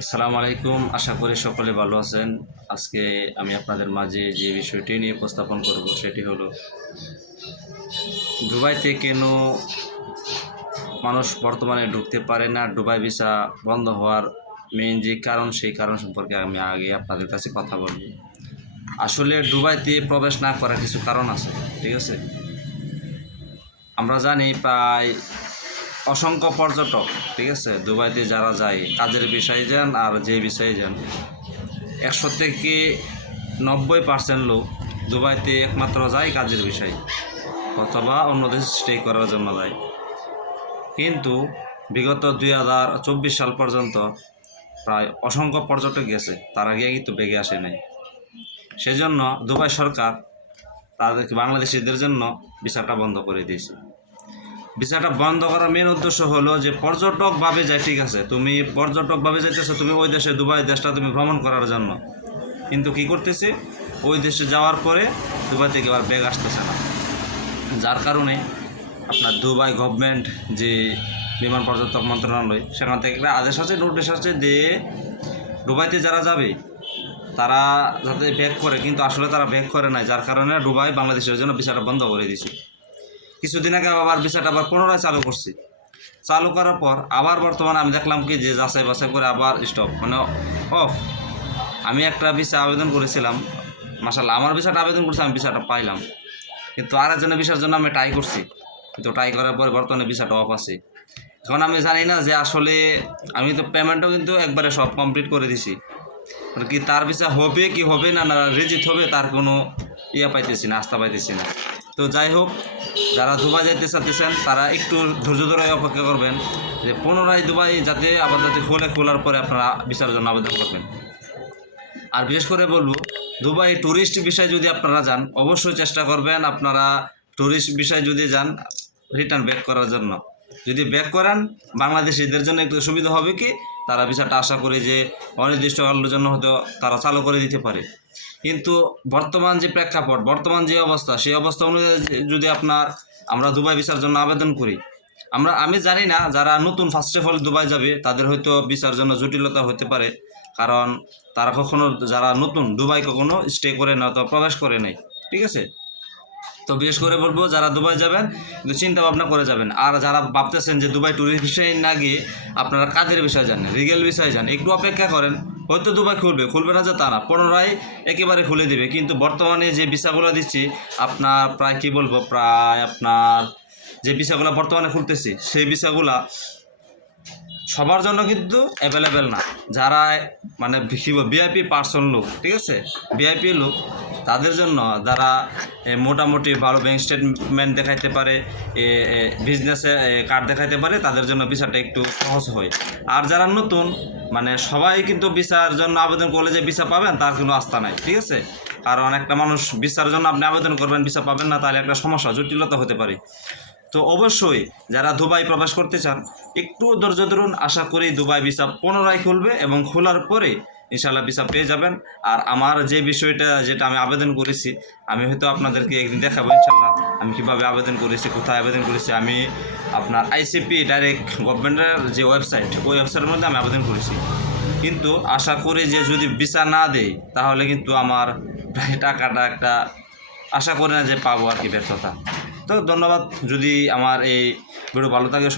আসসালামু আলাইকুম। আশা করি সকলে ভালো আছেন। আজকে আমি আপনাদের মাঝে যে বিষয়টি নিয়ে উপস্থাপন করব সেটি হলো দুবাইতে কেন মানুষ বর্তমানে ঢুকতে পারে না, দুবাই ভিসা বন্ধ হওয়ার মেইন যে কারণ সেই কারণ সম্পর্কে আমি আগে আপনাদের কাছে কথা বলব। আসলে দুবাইতে প্রবেশ না করার কিছু কারণ আছে, ঠিক আছে। আমরা জানি প্রায় অসংখ্য পর্যটক, ঠিক আছে, দুবাইতে যারা যায় কাজের বিষয়ে যান আর যে বিষয়ে যান, 100 থেকে 90% লোক দুবাইতে একমাত্র যায় কাজের বিষয়ে অথবা অন্য দেশে স্টে করার জন্য যায়। কিন্তু বিগত 2024 সাল পর্যন্ত প্রায় অসংখ্য পর্যটক গেছে, তারা গিয়ে কিন্তু বেগে আসে নাই। সেজন্য দুবাই সরকার তাদেরকে বাংলাদেশিদের জন্য ভিসাটা বন্ধ করে দিয়েছে। ভিসাটা বন্ধ করার মেন উদ্দেশ্য হলো যে পর্যটকভাবে যায়, ঠিক আছে, তুমি পর্যটকভাবে যাইতেছো, তুমি ওই দেশে দুবাই দেশটা তুমি ভ্রমণ করার জন্য, কিন্তু কি করতেছে, ওই দেশে যাওয়ার পরে দুবাই থেকে আবার ব্যাগ আসতেছে না। যার কারণে আপনার দুবাই গভর্নমেন্ট যে বিমান পর্যটক মন্ত্রণালয়, সেখান থেকে একটা আদেশ আছে, নোটিশ আছে যে দুবাইতে যারা যাবে তারা যাতে ব্যাক করে, কিন্তু আসলে তারা ব্যাক করে নাই। যার কারণে দুবাই বাংলাদেশের জন্য ভিসাটা বন্ধ করে দিয়েছে। কিছুদিন আগে আবার ভিসাটা আবার পুনরায় চালু করছে। চালু করার পর আবার বর্তমানে আমি দেখলাম কি যে যাচাই বাছাই করে আবার স্টপ, মানে অফ। আমি একটা ভিসা আবেদন করেছিলাম, মাশাআল্লাহ আমার ভিসাটা আবেদন করছি, আমি ভিসাটা পাইলাম। কিন্তু আরেকজনের ভিসার জন্য আমি ট্রাই করছি, কিন্তু ট্রাই করার পরে বর্তমানে ভিসাটা অফ আছে। এখন আমি জানি না যে আসলে আমি তো পেমেন্টও কিন্তু একবারে সব কমপ্লিট করে দিছি, কি তার ভিসা হবে কি হবে না, না রিজেক্ট হবে তার কোনো পাইতেছি না, আস্থা পাইতেছি না। তো যাই হোক, যারা দুবাই যাইতে চাচ্ছেন তারা একটু ধৈর্য ধরে অপেক্ষা করবেন যে পুনরায় দুবাই যাতে আবার যাতে খোলার পরে আপনারা ভিসার জন্য আবেদন করবেন। আর বিশেষ করে বলবো, দুবাই ট্যুরিস্ট বিষয়ে যদি আপনারা যান, অবশ্যই চেষ্টা করবেন আপনারা ট্যুরিস্ট বিষয়ে যদি যান রিটার্ন ব্যাক করার জন্য। যদি ব্যাক করান, বাংলাদেশিদের জন্য একটু সুবিধা হবে কি, তারা ভিসাটা আশা করি যে অনির্দিষ্টকালের জন্য হয়তো তারা চালু করে দিতে পারে। কিন্তু বর্তমান যে প্রেক্ষাপট, বর্তমান যে অবস্থা, সেই অবস্থা অনুযায়ী যদি আমরা দুবাই ভিসার জন্য আবেদন করি, আমি জানি না যারা নতুন ফার্স্ট অফ অল দুবাই যাবে তাদের হয়তো ভিসার জন্য জটিলতা হতে পারে, কারণ তারা কখনো, যারা নতুন দুবাই কখনো স্টে করে না তো প্রবেশ করে নাই, ঠিক আছে। তো বিশেষ করে বলবো যারা দুবাই যাবেন কিন্তু চিন্তা ভাবনা করে যাবেন। আর যারা ভাবতেছেন যে দুবাই ট্যুরিস্ট বিষয়ে না গিয়ে আপনারা কাজের বিষয়ে যান, রিগেল বিষয়ে যান, একটু অপেক্ষা করেন, হয়তো দুবাই খুলবে না যে তা না, পুনরায় একেবারে খুলে দিবে। কিন্তু বর্তমানে যে ভিসাগুলো দিচ্ছি আপনার প্রায় কি বলবো, প্রায় আপনার যে ভিসাগুলো বর্তমানে খুলতেছি সেই ভিসাগুলা সবার জন্য কিন্তু অ্যাভেলেবেল না। যারা মানে ভিআইপি পার্সন লোক, ঠিক আছে, ভিআইপি লোক, তাদের জন্য যারা মোটামুটি ভালো ব্যাংক স্টেটমেন্ট দেখাইতে পারে, বিজনেসে কার্ড দেখাইতে পারে, তাদের জন্য ভিসাটা একটু সহজ হয়। আর যারা নতুন, মানে সবাই কিন্তু ভিসার জন্য আবেদন করলে যে ভিসা পাবেন তার কোনো আস্থা নাই, ঠিক আছে। কারণ একটা মানুষ ভিসার জন্য আপনি আবেদন করবেন, ভিসা পাবেন না, তাহলে একটা সমস্যা, জটিলতা হতে পারে। তো অবশ্যই যারা দুবাই প্রবেশ করতে চান একটু ধৈর্য ধরুন, আশা করি দুবাই ভিসা পুনরায় খুলবে এবং খোলার পরে ইনশাআল্লাহ ভিসা পেয়ে যাবেন। আর আমার যে বিষয়টা যেটা আমি আবেদন করেছি, আমি হয়তো আপনাদেরকে একদিন দেখাবো ইনশাআল্লাহ আমি কীভাবে আবেদন করেছি, কোথায় আবেদন করেছি। আমি আপনার আইসিপি ডাইরেক্ট গভর্নমেন্টের যে ওয়েবসাইট, ওই ওয়েবসাইটের মধ্যে আমি আবেদন করেছি। কিন্তু আশা করি যে যদি ভিসা না দেয় তাহলে কিন্তু আমার প্রায় টাকাটা একটা আশা করি না যে পাবো আর কি, ব্যর্থতা। তো ধন্যবাদ। যদি আমার এই ভিডিও ভালো থাকে